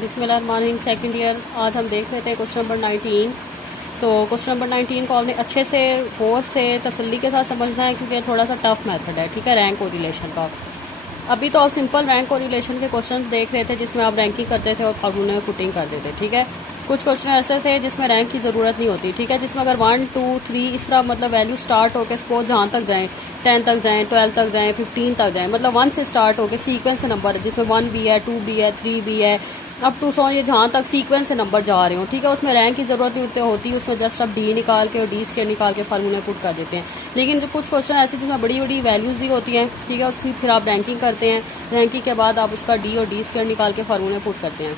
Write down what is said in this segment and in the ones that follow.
बिस्मिल्लाहिर्रहमानिर्रहीम। Second year आज हम देख रहे थे क्वेश्चन नंबर 19। तो क्वेश्चन नंबर 19 को आपने अच्छे से गौर से तसल्ली के साथ समझना है क्योंकि ये थोड़ा सा टफ मेथड है, ठीक है, रैंक और रिलेशन का। अभी तो आप सिंपल रैंक और रिलेशन के क्वेश्चंस देख रहे थे जिसमें आप रैंकिंग करते थे और फार्मूले में पुटिंग करते थे, ठीक है। कुछ क्वेश्चन ऐसे थे जिसमें रैंक की ज़रूरत नहीं होती, ठीक है, जिसमें अगर 1 2 3 इस तरह मतलब वैल्यू स्टार्ट होकर सपोज जहाँ तक जाएँ 10 तक जाएँ, 12 तक जाएँ, 15 तक जाएँ, मतलब 1 से स्टार्ट होकर सीक्वेंस से नंबर जिसमें 1 भी है, 2 भी है, 3 भी है, अप टू 100, ये जहाँ तक सीक्वेंस से नंबर जा रहे हो, ठीक है, उसमें रैंक की ज़रूरत नहीं होती। उसमें जस्ट आप डी निकाल के और डी स्केयर निकाल के फार्मूले पुट कर देते हैं। लेकिन जो कुछ क्वेश्चन ऐसे जिसमें बड़ी बड़ी वैल्यूज़ भी होती हैं, ठीक है, उसकी फिर आप रैंकिंग करते हैं। रैंकिंग के बाद आप उसका डी और डी स्केयर निकाल के फार्मूले पुट करते हैं।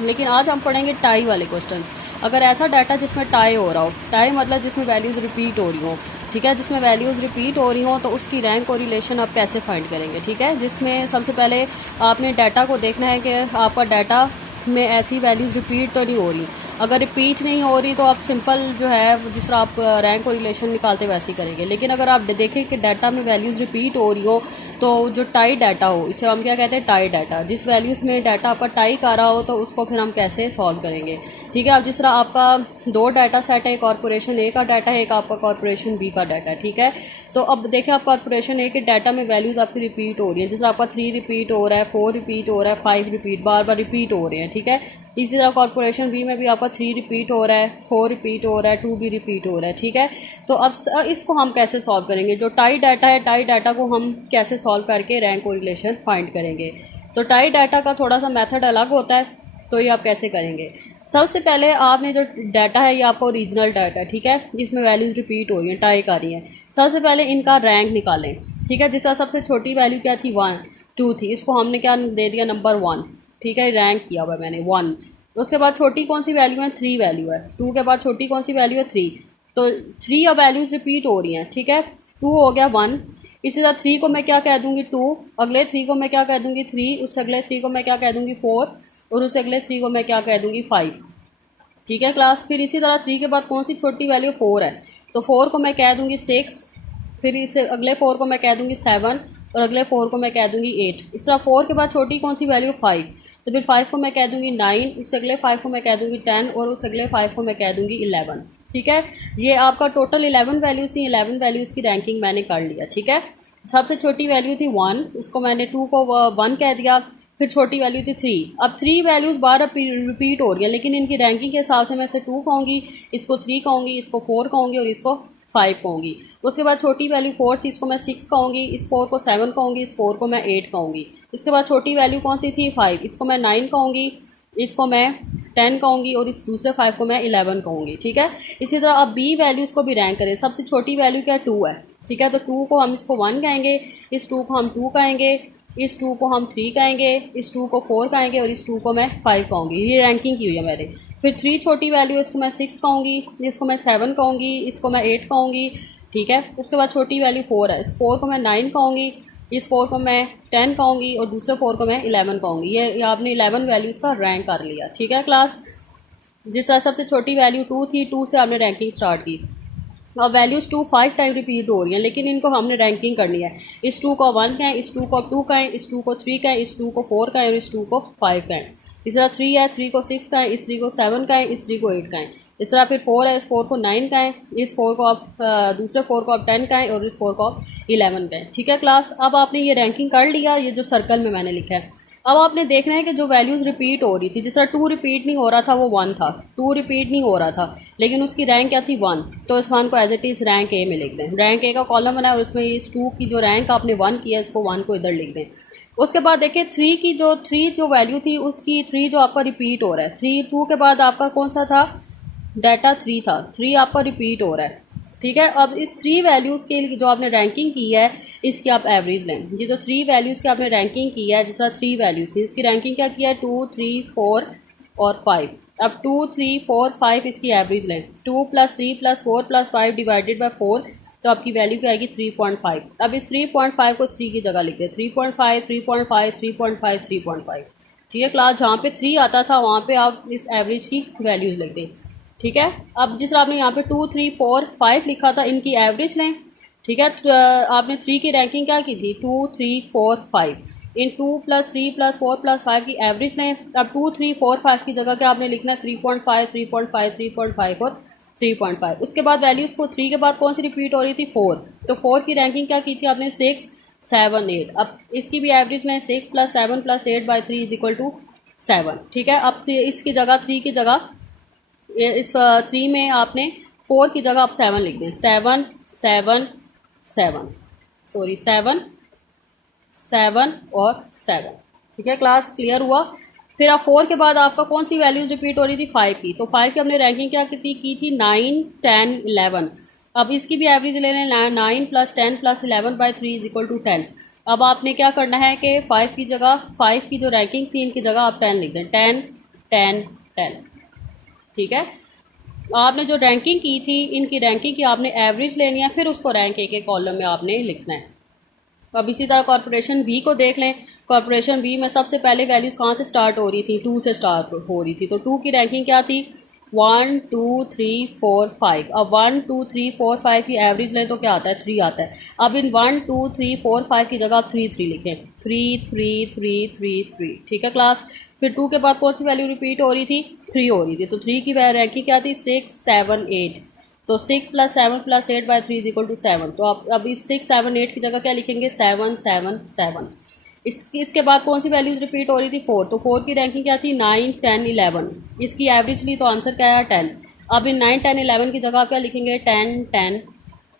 लेकिन आज हम पढ़ेंगे टाई वाले क्वेश्चंस। अगर ऐसा डाटा जिसमें टाई हो रहा हो, टाई मतलब जिसमें वैल्यूज़ रिपीट हो रही हो, ठीक है, जिसमें वैल्यूज़ रिपीट हो रही हो तो उसकी रैंक और रिलेशन आप कैसे फाइंड करेंगे, ठीक है। जिसमें सबसे पहले आपने डाटा को देखना है कि आपका डाटा में ऐसी वैल्यूज़ रिपीट तो नहीं हो रही। अगर रिपीट नहीं हो रही तो आप सिंपल जो है जिस तरह आप रैंक और रिलेशन निकालते वैसे ही करेंगे। लेकिन अगर आप देखें कि डाटा में वैल्यूज़ रिपीट हो रही हो तो जो टाई डाटा हो, इसे हम क्या कहते हैं, टाई डाटा। जिस वैल्यूज़ में डाटा आपका टाई कर रहा हो तो उसको फिर हम कैसे सॉल्व करेंगे, ठीक है। अब जिस तरह आपका 2 डाटा सेट है, कॉर्पोरेशन ए का डाटा है, एक आपका कॉर्पोरेशन बी का डाटा है, ठीक है। तो अब देखें आप कॉर्पोरेशन ए के डाटा में वैल्यूज़ आपकी रिपीट हो रही हैं। जैसे आपका 3 रिपीट हो रहा है, 4 रिपीट हो रहा है, 5 रिपीट बार बार रिपीट हो रहे हैं, ठीक है। इसी तरह कॉर्पोरेशन बी में भी आपका 3 रिपीट हो रहा है, 4 रिपीट हो रहा है, 2 भी रिपीट हो रहा है, ठीक है। तो अब इसको हम कैसे सॉल्व करेंगे। जो टाई डाटा है, टाई डाटा को हम कैसे सॉल्व करके रैंक और रिलेशन फाइंड करेंगे। तो टाई डाटा का थोड़ा सा मेथड अलग होता है। तो ये आप कैसे करेंगे। सबसे पहले आपने जो डाटा है ये आपका ओरिजिनल डाटा है, ठीक है, जिसमें वैल्यूज़ रिपीट हो रही हैं, टाई कर रही हैं। सबसे पहले इनका रैंक निकालें, ठीक है। जिसका सबसे छोटी वैल्यू क्या थी, 1 2 थी, इसको हमने क्या दे दिया, नंबर 1, ठीक है, रैंक किया हुआ मैंने 1। उसके बाद छोटी कौन सी वैल्यू है, 3 वैल्यू है। 2 के बाद छोटी कौन सी वैल्यू है, 3। तो 3 अब वैल्यूज़ रिपीट हो रही हैं, ठीक है। 2 हो गया 1, इसी तरह 3 को मैं क्या कह दूंगी, 2, अगले 3 को मैं क्या कह दूंगी, 3, उससे अगले 3 को मैं क्या कह दूंगी, 4, और उससे अगले 3 को मैं क्या कह दूंगी, 5, ठीक है क्लास। फिर इसी तरह 3 के बाद कौन सी छोटी वैल्यू, 4 है, तो 4 को मैं कह दूंगी 6, फिर इसे अगले 4 को मैं कह दूंगी 7, और अगले 4 को मैं कह दूंगी 8। इस तरह 4 के बाद छोटी कौन सी वैल्यू, 5, तो फिर 5 को मैं कह दूंगी 9, उससे अगले 5 को मैं कह दूंगी 10, और उस अगले 5 को मैं कह दूंगी 11, ठीक है। ये आपका टोटल 11 वैल्यूज़ थी। 11 वैल्यूज़ की रैंकिंग मैंने कर लिया, ठीक है। सबसे छोटी वैल्यू थी 1, इसको मैंने 2 को 1 कह दिया। फिर छोटी वैल्यू थी 3। अब 3 वैल्यूज़ बार रिपीट हो रही हैं, लेकिन इनकी रैंकिंग के हिसाब से मैं इसे 2 कहूँगी, इसको 3 कहूँगी, इसको 4 कहूँगी, और इसको 5 कहूँगी। उसके बाद छोटी वैल्यू 4 थी, इसको मैं 6 कहूँगी, इस 4 को 7 कहूँगी, इस 4 को मैं 8 कहूँगी। इसके बाद छोटी वैल्यू कौन सी थी, 5, इसको मैं 9 कहूँगी, इसको मैं 10 कहूँगी, और इस दूसरे 5 को मैं 11 कहूँगी, ठीक है। इसी तरह अब बी वैल्यूज़ को भी रैंक करें। सबसे छोटी वैल्यू क्या, 2 है, ठीक है। तो 2 को हम इसको 1 कहेंगे, इस 2 को हम 2 कहेंगे, इस 2 को हम 3 कहेंगे, इस 2 को 4 कहेंगे, और इस 2 को मैं 5 कहूँगी। ये रैंकिंग की हुई है मेरे। फिर 3 छोटी वैल्यू, इसको मैं 6 कहूँगी, इसको मैं 7 कहूँगी, इसको मैं 8 कहूँगी, ठीक है। उसके बाद छोटी वैल्यू 4 है, इस 4 को मैं 9 कहूँगी, इस 4 को मैं 10 कहूँगी, और दूसरे 4 को मैं 11 कहूँगी। ये आपने 11 वैल्यूज़ का रैंक कर लिया, ठीक है क्लास। जिस तरह सबसे छोटी वैल्यू 2 थी, 2 से आपने रैंकिंग स्टार्ट की। अब वैल्यूज़ 2 5 टाइम रिपीट हो रही हैं, लेकिन इनको हमने रैंकिंग करनी है। इस 2 को 1 कहें, इस 2 को 2 कहें, इस 2 को 3 कहें, इस 2 को 4 कहें, और इस 2 को 5 कहें। इस तरह 3 है, 3 को 6 कहें, इस 3 को 7 कहें, इस 3 को 8 कहें। इस तरह फिर 4 है, इस 4 को 9 कहें, इस 4 को आप दूसरे 4 को आप 10 कहें, और इस 4 को आप 11 कहें, ठीक है क्लास। अब आपने ये रैंकिंग कर लिया, ये जो सर्कल में मैंने लिखा है। अब आपने देखना है कि जो वैल्यूज़ रिपीट हो रही थी, जिस तरह 2 रिपीट नहीं हो रहा था वो 1 था, 2 रिपीट नहीं हो रहा था, लेकिन उसकी रैंक क्या थी, 1, तो इस 1 को as it is rank A में लिख दें। रैंक ए का कॉलम बनाए और उसमें इस 2 की जो रैंक आपने 1 किया इसको 1 को इधर लिख दें। उसके बाद देखिए 3 जो वैल्यू थी उसकी 3 जो आपका रिपीट हो रहा है, 2 के बाद आपका कौन सा था, डाटा 3 था, 3 आपका रिपीट हो रहा है, ठीक है। अब इस 3 वैल्यूज़ के लिए जो आपने रैंकिंग की है इसकी आप एवरेज लें। ये जो 3 वैल्यूज़ की आपने रैंकिंग की है, जैसा 3 वैल्यूज़ थी, इसकी रैंकिंग क्या किया है, 2 3 4 और 5। अब 2 3 4 5 इसकी एवरेज लें। 2 + 3 + 4 + 5 डिवाइडेड बाई 4, तो आपकी वैल्यू क्या आएगी, 3.5। अब इस 3.5 को 3 की जगह लिख दें, 3.5 3.5 3.5 3.5, ठीक है क्लास। जहाँ पे 3 आता था वहाँ पे आप इस एवरेज की वैल्यूज़ लिख दें, ठीक है। अब जिस आपने यहाँ पे 2 3 4 5 लिखा था, इनकी एवरेज लें, ठीक है। तो आपने 3 की रैंकिंग क्या की थी, 2 3 4 5, इन 2 + 3 + 4 + 5 की एवरेज लें। अब 2, 3, 4, 5 की जगह क्या आपने लिखना है 3.5, 3.5, 3.5 और 3.5। उसके बाद वैल्यूज़ को 3 के बाद कौन सी रिपीट हो रही थी 4, तो 4 की रैंकिंग क्या की थी आपने 6, 7, 8। अब इसकी भी एवरेज लें 6 + 7 + 8/3 = 7। ठीक है, अब इसकी जगह 3 की जगह इस 3 में आपने 4 की जगह आप 7 लिख दें, 7, 7, 7, सॉरी 7, 7 और 7। ठीक है, क्लास क्लियर हुआ। फिर अब 4 के बाद आपका कौन सी वैल्यूज़ रिपीट हो रही थी 5 की, तो 5 की हमने रैंकिंग क्या की थी 9, 10, 11। अब इसकी भी एवरेज ले लें 9 + 10 + 11/3 = 10। अब आपने क्या करना है कि 5 की जगह 5 की जो रैंकिंग थी इनकी जगह आप 10 लिख दें, 10, 10, 10। ठीक है, आपने जो रैंकिंग की थी इनकी रैंकिंग की आपने एवरेज लेनी है, फिर उसको रैंक एक एक कॉलम में आपने लिखना है। अब इसी तरह कॉर्पोरेशन बी को देख लें। कॉर्पोरेशन बी में सबसे पहले वैल्यूज़ कहाँ से स्टार्ट हो रही थी 2 से स्टार्ट हो रही थी, तो 2 की रैंकिंग क्या थी 1, 2, 3, 4, 5। अब 1, 2, 3, 4, 5 की एवरेज लें तो क्या आता है 3 आता है। अब इन 1, 2, 3, 4, 5 की जगह आप 3, 3 लिखें, 3, 3, 3, 3, 3। ठीक है क्लास, फिर 2 के बाद कौन सी वैल्यू रिपीट हो रही थी 3 हो रही थी, तो 3 की रैंकिंग क्या थी 6, 7, 8। तो 6 + 7 + 8/3 = 7। तो आप अभी 6, 7, 8 की जगह क्या लिखेंगे 7, 7, 7। इसके बाद कौन सी वैल्यूज़ रिपीट हो रही थी 4, तो 4 की रैंकिंग क्या थी 9, 10, 11। इसकी एवरेज ली तो आंसर क्या आया 10। अब इन 9, 10, 11 की जगह आप क्या लिखेंगे 10, 10,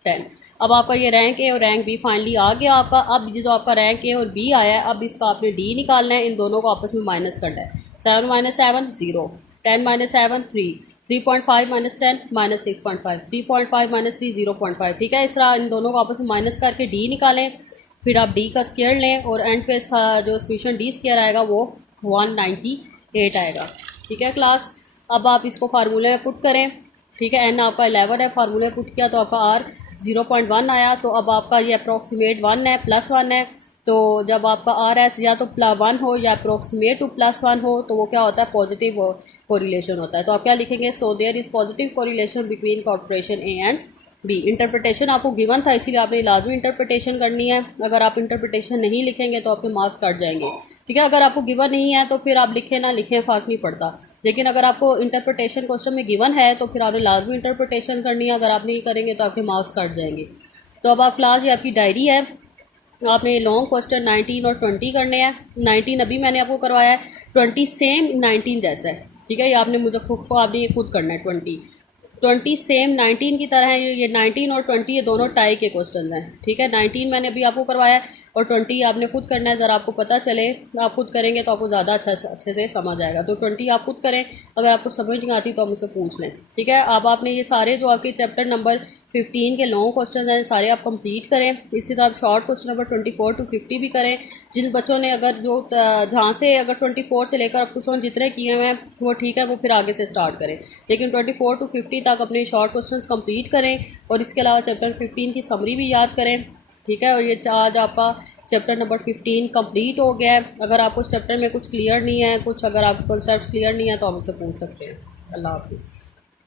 10। अब आपका ये रैंक ए और रैंक बी फाइनली आ गया आपका। अब ये जो आपका रैंक ए और बी आया है, अब इसका आपने डी निकालना है, इन दोनों को आपस में माइनस करना है। 7 - 7 0, 10 - 7 3, 3.5 - 10 -6.5, 3.5 - 3 0.5। ठीक है, इस तरह इन दोनों को आपस में माइनस करके डी निकालें, फिर आप डी का स्क्वायर लें और एंड पे जो समीशन डी स्क्वायर आएगा वो 198 आएगा। ठीक है क्लास, अब आप इसको फार्मूले में पुट करें। ठीक है, एन आपका 11 है, फार्मूले में पुट किया तो आपका आर 0.1 आया। तो अब आपका ये अप्रॉक्सीमेट 1 है, +1 है। तो जब आपका आर एस या तो +1 हो या अप्रोक्सीमेट टू +1 हो तो वो क्या होता है पॉजिटिव कोरिलेशन होता है। तो आप क्या लिखेंगे so there is positive correlation between corporation A and B. Interpretation आपको गिवन था इसीलिए आपने लाजमी इंटरप्रिटेशन करनी है। अगर आप इंटरप्रिटेशन नहीं लिखेंगे तो आपके मार्क्स कट जाएंगे। ठीक है, अगर आपको गिवन नहीं है तो फिर आप लिखें ना लिखें फ़र्क नहीं पड़ता, लेकिन अगर आपको इंटरप्रिटेशन क्वेश्चन में गिवन है तो फिर आपने लाजमी इंटरप्रिटेशन करनी है। अगर आप नहीं करेंगे तो आपके मार्क्स कट जाएंगे। तो अब आप क्लास ये आपकी डायरी है, आपने लॉन्ग क्वेश्चन 19 और 20 करने हैं। 19 अभी मैंने आपको करवाया है, 20 सेम 19 जैसा है। ठीक है, ये आपने मुझे खुद को आपने ये खुद करना है। 20 सेम 19 की तरह है। ये 19 और 20 ये दोनों टाई के क्वेश्चन हैं। ठीक है, 19 मैंने अभी आपको करवाया है और 20 आपने खुद करना है। ज़रा आपको पता चले, आप खुद करेंगे तो आपको ज़्यादा अच्छे से समझ आएगा। तो 20 आप खुद करें, अगर आपको समझ नहीं आती तो आप मुझसे पूछ लें। ठीक है, अब आपने ये सारे जो आपके चैप्टर नंबर 15 के लॉन्ग क्वेश्चन हैं सारे आप कंप्लीट करें। इसी तरह आप शॉर्ट क्वेश्चन नंबर 24 to 50 भी करें। जिन बच्चों ने अगर जो जहाँ से अगर 24 से लेकर अब क्वेश्चन जितने किए हुए हैं वो ठीक है, वो फिर आगे से स्टार्ट करें, लेकिन 24 to 50 तक अपने शॉर्ट क्वेश्चंस कंप्लीट करें। और इसके अलावा चैप्टर 15 की समरी भी याद करें। ठीक है, और ये आज आपका चैप्टर नंबर 15 कंप्लीट हो गया है। अगर आपको इस चैप्टर में कुछ क्लियर नहीं है, कुछ अगर आपको कॉन्सेप्ट्स क्लियर नहीं है तो आप मुझसे पूछ सकते हैं। अल्लाह हाफिज़।